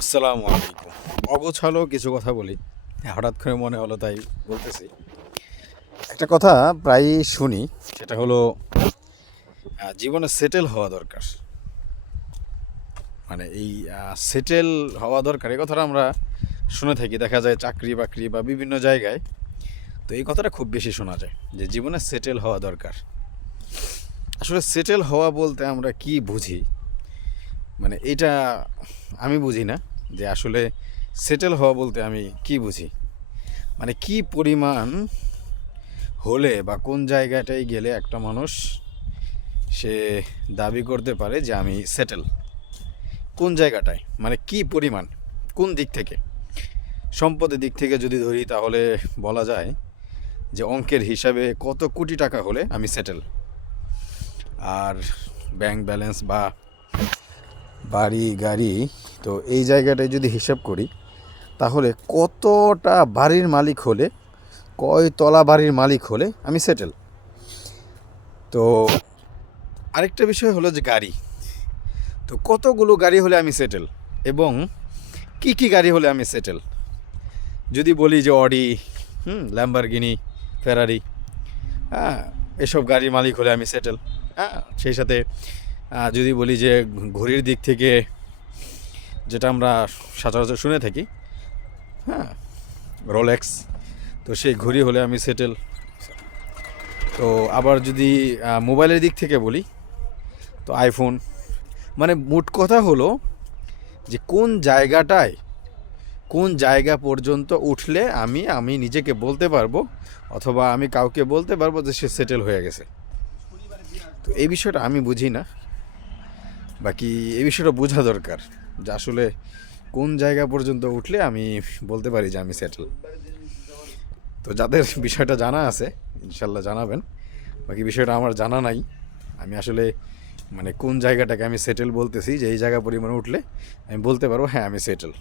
আসসালামু আলাইকুম। অগোছালো কিছু কথা বলি, হঠাৎ করে মনে হলো তাই বলতেছি। একটা কথা প্রায়ই শুনি, সেটা হলো জীবনে সেটেল হওয়া দরকার। মানে এই সেটেল হওয়া দরকার, এই কথাটা আমরা শুনে থাকি, দেখা যায় চাকরি বাকরি বা বিভিন্ন জায়গায়। তো এই কথাটা খুব বেশি শোনা যায় যে জীবনে সেটেল হওয়া দরকার। আসলে সেটেল হওয়া বলতে আমরা কি বুঝি, মানে এইটা আমি বুঝি না যে আসলে সেটেল হওয়া বলতে আমি কি বুঝি। মানে কি পরিমাণ হলে বা কোন জায়গাটায় গেলে একটা মানুষ সে দাবি করতে পারে যে আমি সেটেল, কোন জায়গাটায়, মানে কি পরিমাণ, কোন দিক থেকে। সম্পদের দিক থেকে যদি ধরি তাহলে বলা যায় যে অঙ্কের হিসাবে কত কোটি টাকা হলে আমি সেটেল। আর ব্যাংক ব্যালেন্স বা বাড়ি গাড়ি, তো এই জায়গাটায় যদি হিসাব করি তাহলে কতটা বাড়ির মালিক হলে, কয় তলা বাড়ির মালিক হলে আমি সেটেল। তো আরেকটা বিষয় হলো যে গাড়ি, তো কতগুলো গাড়ি হলে আমি সেটেল, এবং কি কি গাড়ি হলে আমি সেটেল। যদি বলি যে অডি, ল্যাম্বরগিনি, ফেরারি, হ্যাঁ, এসব গাড়ির মালিক হলে আমি সেটেল। হ্যাঁ, সেই সাথে যদি বলি যে ঘড়ির দিক থেকে, যেটা আমরা সচরাচর শুনে থাকি, হ্যাঁ, রোলেক্স, তো সেই ঘড়ি হলে আমি সেটেল। তো আবার যদি মোবাইলের দিক থেকে বলি তো আইফোন। মানে মোট কথা হলো যে কোন জায়গাটায়, কোন জায়গা পর্যন্ত উঠলে আমি আমি নিজেকে বলতে পারবো, অথবা আমি কাউকে বলতে পারবো যে সে সেটেল হয়ে গেছে। তো এই বিষয়টা আমি বুঝি না, বাকি এই বিষয়টা বোঝা দরকার যে আসলে কোন জায়গা পর্যন্ত উঠলে আমি বলতে পারি যে আমি সেটেল। তো যাদের বিষয়টা জানা আছে ইনশাল্লাহ জানাবেন, বাকি বিষয়টা আমার জানা নাই। আমি আসলে মানে কোন জায়গাটাকে আমি সেটেল বলতেছি, যে এই জায়গা পরিমাণে উঠলে আমি বলতে পারবো হ্যাঁ আমি সেটেল।